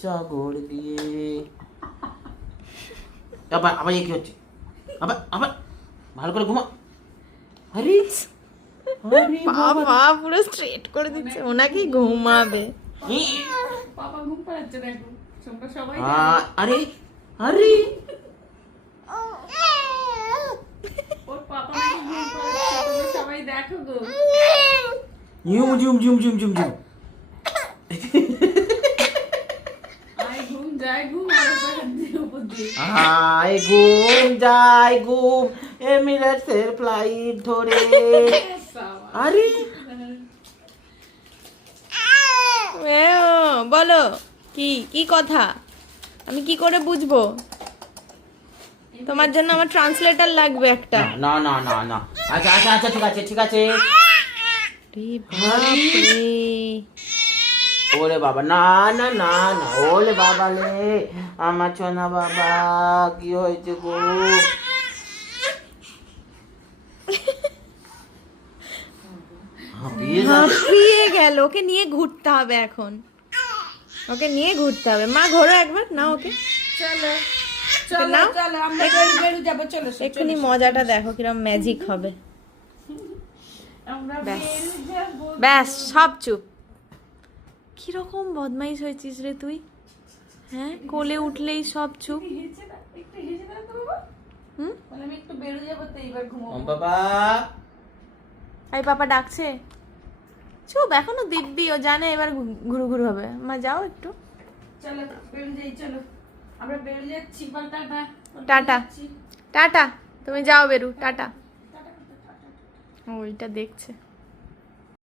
সাগর দিয়ে। আবার আবার কি হচ্ছে? আবার আবার ভালো করে ঘুমা। আরে আরে বাবা পুরো স্ট্রেট করে দিচ্ছে, ওনাকে ঘুমাবে। পাপা ঘুম পাড়াচ্ছে দেখো, তোমরা সবাই আরে আরে ওর পাপা নাকি ঘুম পাড়াচ্ছে, তোমরা সবাই দেখো গো। ঝুম ঝুম ঝুম ঝুম ঝুম ঝুম। আয় ঘুম যায় ঘুম আর ওপর দিয়ে উপর দিয়ে। আয় ঘুম যাই ঘুম, এমিরেটসের ফ্লাইট ধরে। আরে বলো কি কি কথা, আমি কি করে বুঝবো? তোমার জন্য আমার ট্রান্সলেটর লাগবে একটা। না না না না, আচ্ছা আচ্ছা আচ্ছা ঠিক আছে ঠিক আছে। ওরে বাবা, না না না না, ওলে বাবা লে, আমার সোনা বাবা, কি হয়েছে গো? হাঁপিয়ে গেল, ওকে নিয়ে ঘুরতে হবে এখন, ওকে নিয়ে ঘুরতে হবে। মা ঘোরো একবার না ওকে, চলো চলো নাও। চলো আমরা বেরিয়ে যাবো, চলো এক্ষুনি মজাটা দেখো কিরম ম্যাজিক হবে। আমরা ব্যাস। বেরিয়ে যাবো। ব্যাস সব চুপ। কিরকম বদমাইশ হয়েছিস রে তুই, হ্যাঁ? কোলে উঠলেই সব চুপ। হেসে না, একটু হেসে দাও তো বাবা। হুম, বলে আমি একটু বেরিয়ে যাবো তো এইবার ঘুমাবো। বাবা এই পাপা ডাকছে। চুপ এখনো দিব্যি, ও জানে এবার ঘুরু ঘুরু হবে। মা যাও একটু। চলো বেরিয়ে যাই, চলো আমরা বেরিয়ে যাচ্ছি, বল টাটা। টাটা। টাটা, তুমি যাও বেরু, টাটা। ওইটা দেখছে।